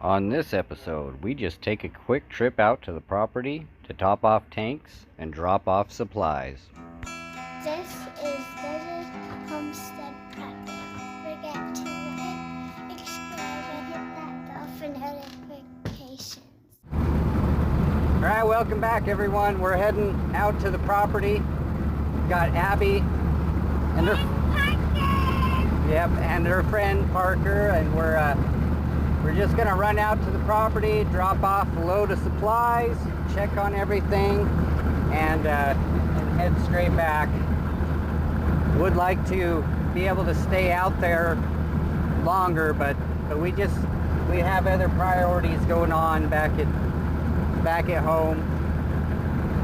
On this episode, we just take a quick trip out to the property to top off tanks and drop off supplies. This is Desert Homestead Prep. Don't forget to like, subscribe, and hit that bell for notifications. Alright, welcome back everyone. We're heading out to the property. Got Abby and her and her friend Parker, and we're just gonna run out to the property, drop off a load of supplies, check on everything, and head straight back. Would like to be able to stay out there longer, but we have other priorities going on back at home.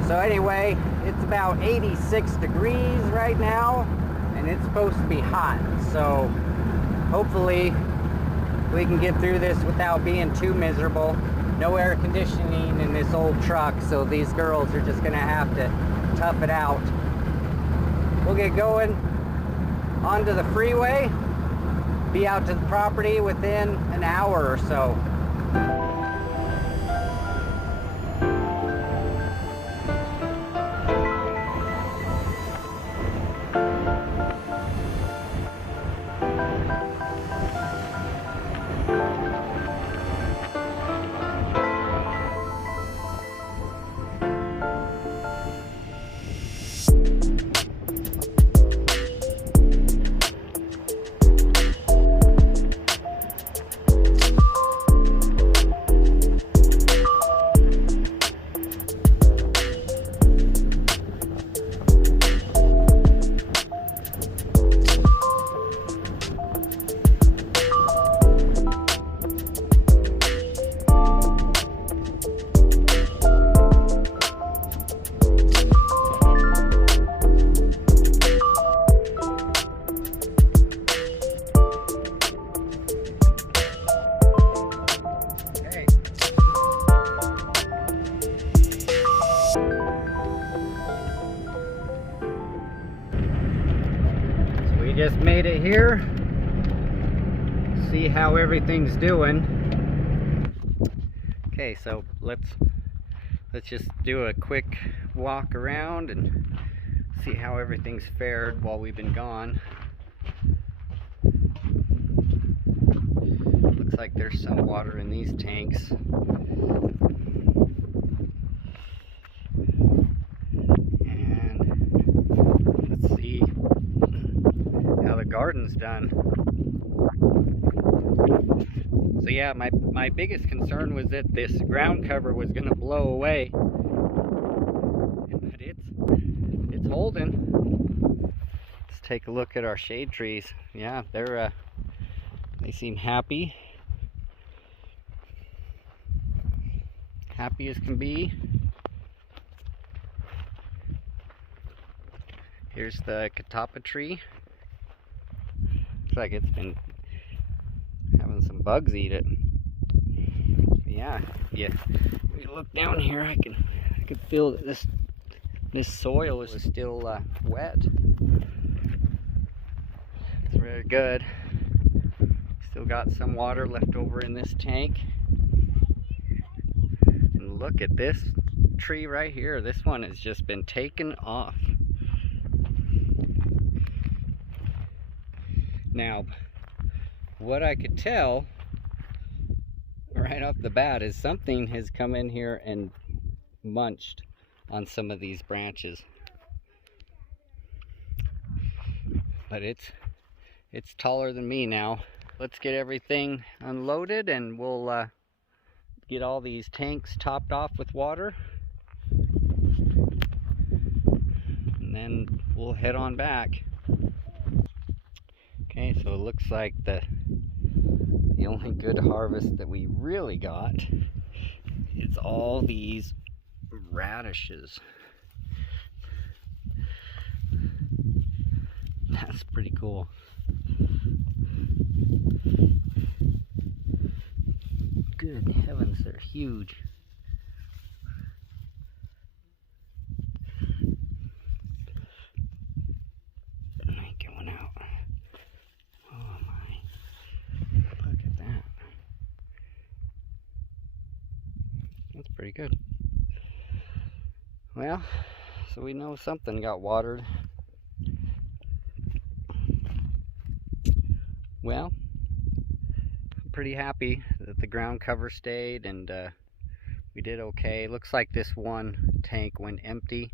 So anyway, it's about 86 degrees right now, and it's supposed to be hot. So hopefully we can get through this without being too miserable. No air conditioning in this old truck, so these girls are just gonna have to tough it out. We'll get going onto the freeway, be out to the property within an hour or so. We just made it here. See how everything's doing. Okay, so let's just do a quick walk around and see how everything's fared while we've been gone. Looks like there's some water in these tanks. And let's see how the garden's done. So yeah, my biggest concern was that this ground cover was going to blow away, but it's holding. Let's take a look at our shade trees. Yeah, they seem happy as can be. Here's the catappa tree. Looks like it's been having some bugs eat it. Yeah, if you look down here, I could feel that this soil is still wet. It's very good. Still got some water left over in this tank. And look at this tree right here. This one has just been taken off. Now, what I could tell right off the bat is something has come in here and munched on some of these branches. But it's taller than me now. Let's get everything unloaded and we'll get all these tanks topped off with water. And then we'll head on back. Okay, so it looks like the only good harvest that we really got is all these radishes. That's pretty cool. Good heavens, they're huge. Get one out. Oh my. Look at that. That's pretty good. Well, so we know something got watered. Well, I'm pretty happy that the ground cover stayed and we did okay. Looks like this one tank went empty.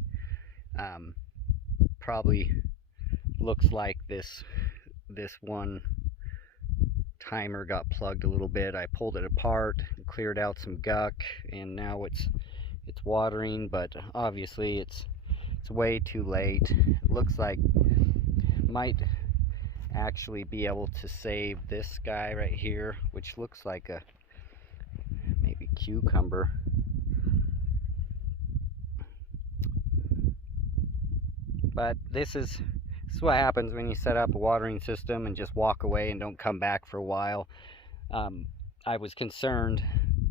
Probably looks like this one timer got plugged a little bit. I pulled it apart, cleared out some guck, and now it's watering, but obviously it's way too late. It looks like might actually be able to save this guy right here, which looks like a maybe cucumber. But this is what happens when you set up a watering system and just walk away and don't come back for a while. I was concerned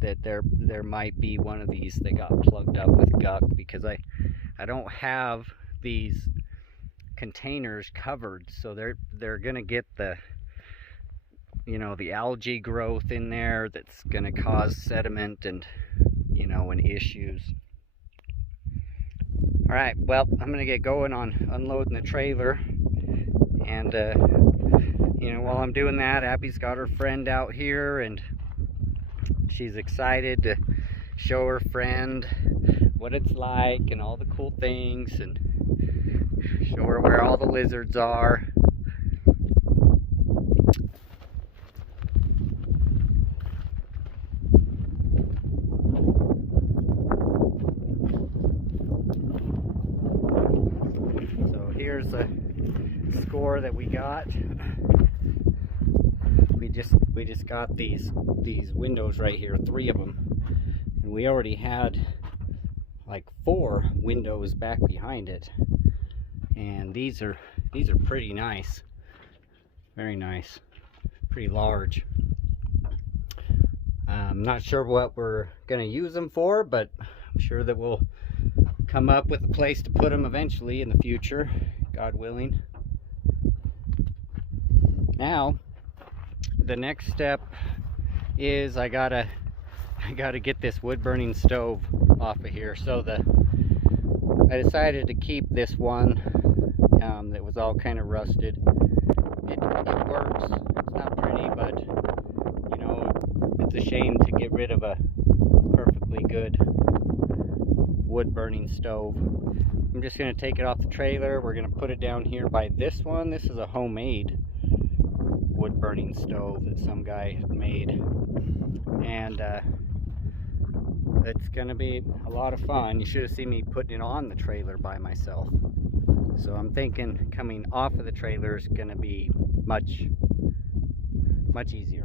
that there might be one of these that got plugged up with guck, because I don't have these containers covered, so they're gonna get the the algae growth in there that's gonna cause sediment and and issues. All right, well, I'm gonna get going on unloading the trailer, and while I'm doing that, Abby's got her friend out here and she's excited to show her friend what it's like and all the cool things, and show her where all the lizards are. So here's the score that we got. We just got these windows right here, 3 of them, and we already had like 4 windows back behind it, and these are pretty nice, very nice, pretty large. I'm not sure what we're gonna use them for, but I'm sure that we'll come up with a place to put them eventually in the future, God willing. Now the next step is I gotta get this wood burning stove off of here. So I decided to keep this one that was all kind of rusted. It works. It's not pretty, but it's a shame to get rid of a perfectly good wood burning stove. I'm just gonna take it off the trailer. We're gonna put it down here by this one. This is a homemade wood burning stove that some guy made, and it's gonna be a lot of fun. You should have seen me putting it on the trailer by myself. So I'm thinking coming off of the trailer is gonna be much easier.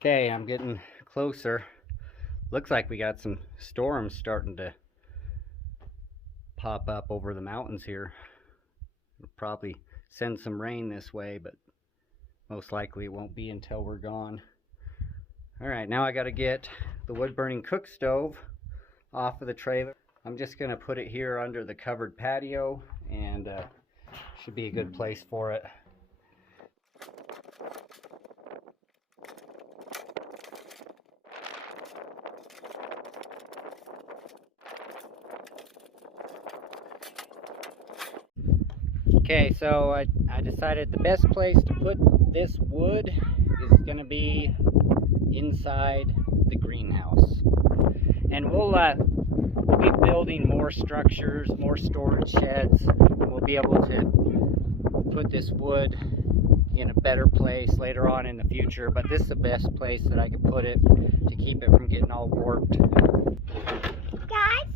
Okay, I'm getting closer. Looks like we got some storms starting to pop up over the mountains here. We'll probably send some rain this way, but most likely it won't be until we're gone. All right, now I got to get the wood burning cook stove off of the trailer. I'm just going to put it here under the covered patio, and should be a good place for it. Okay, so I decided the best place to put this wood is going to be inside the greenhouse. And we'll be building more structures, more storage sheds. We'll be able to put this wood in a better place later on in the future, but this is the best place that I can put it to keep it from getting all warped. Guys,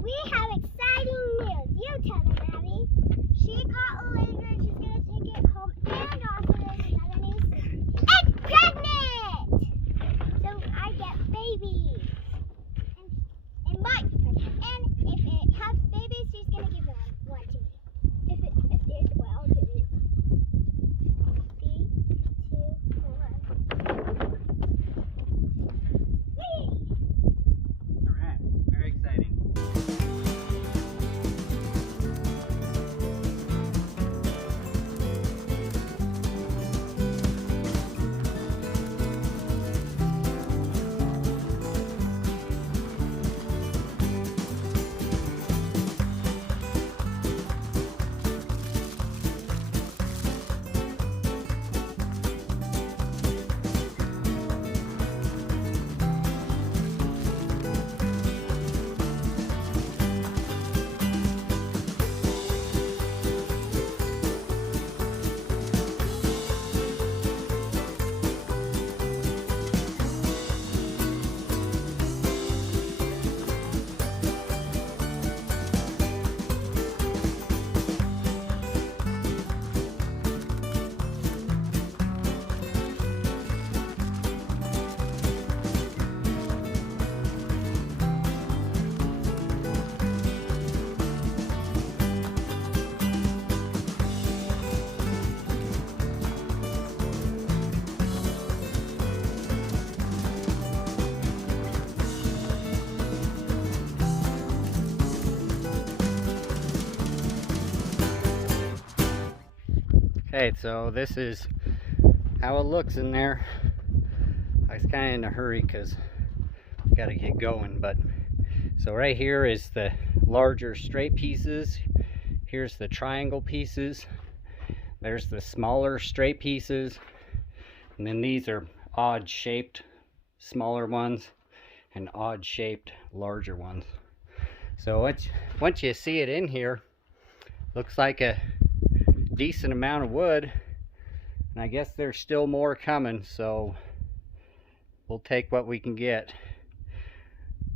we have exciting news. You tell them, Abby. She caught a laser and she's going to take it home, and also there's another news. It's pregnant! So I get babies. And Mike's pregnant. And if it has babies, she's going to give one to me. If there's one, I'll give it. 3, 2, 1. Yay! Hey, so this is how it looks in there. I was kind of in a hurry because we got to get going, but so right here is the larger straight pieces. Here's the triangle pieces. There's the smaller straight pieces, and then these are odd shaped smaller ones and odd shaped larger ones. So once you see it in here, looks like a decent amount of wood, and I guess there's still more coming, so we'll take what we can get.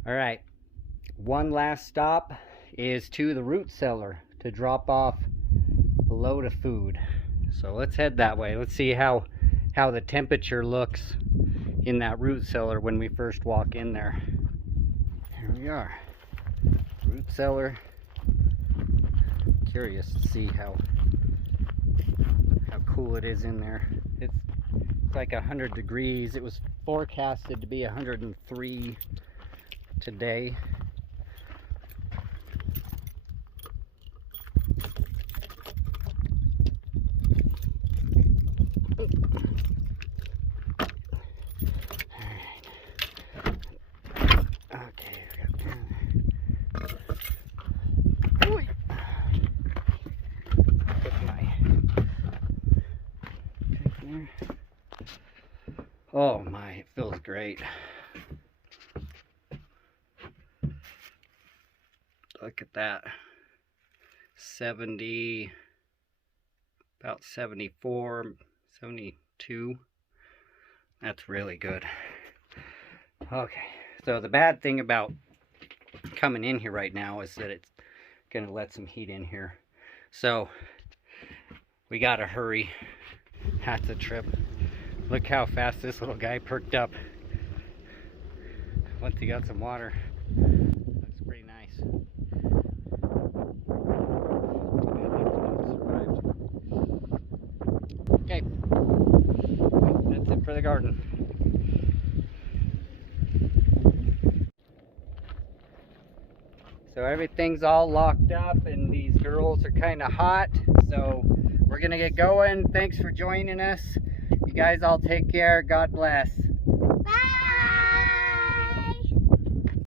All right, one last stop is to the root cellar to drop off a load of food. So let's head that way. Let's see how the temperature looks in that root cellar when we first walk in there. Here we are, root cellar. Curious to see how cool it is in there. It's like 100 degrees. It was forecasted to be 103 today. Oh my, it feels great. Look at that. 70, about 74, 72. That's really good. Okay, so the bad thing about coming in here right now is that it's gonna let some heat in here. So we gotta hurry. That's a trip. Look how fast this little guy perked up once he got some water. Looks pretty nice. Okay, that's it for the garden. So everything's all locked up and these girls are kind of hot, so we're gonna get going. Thanks for joining us. You guys all take care. God bless.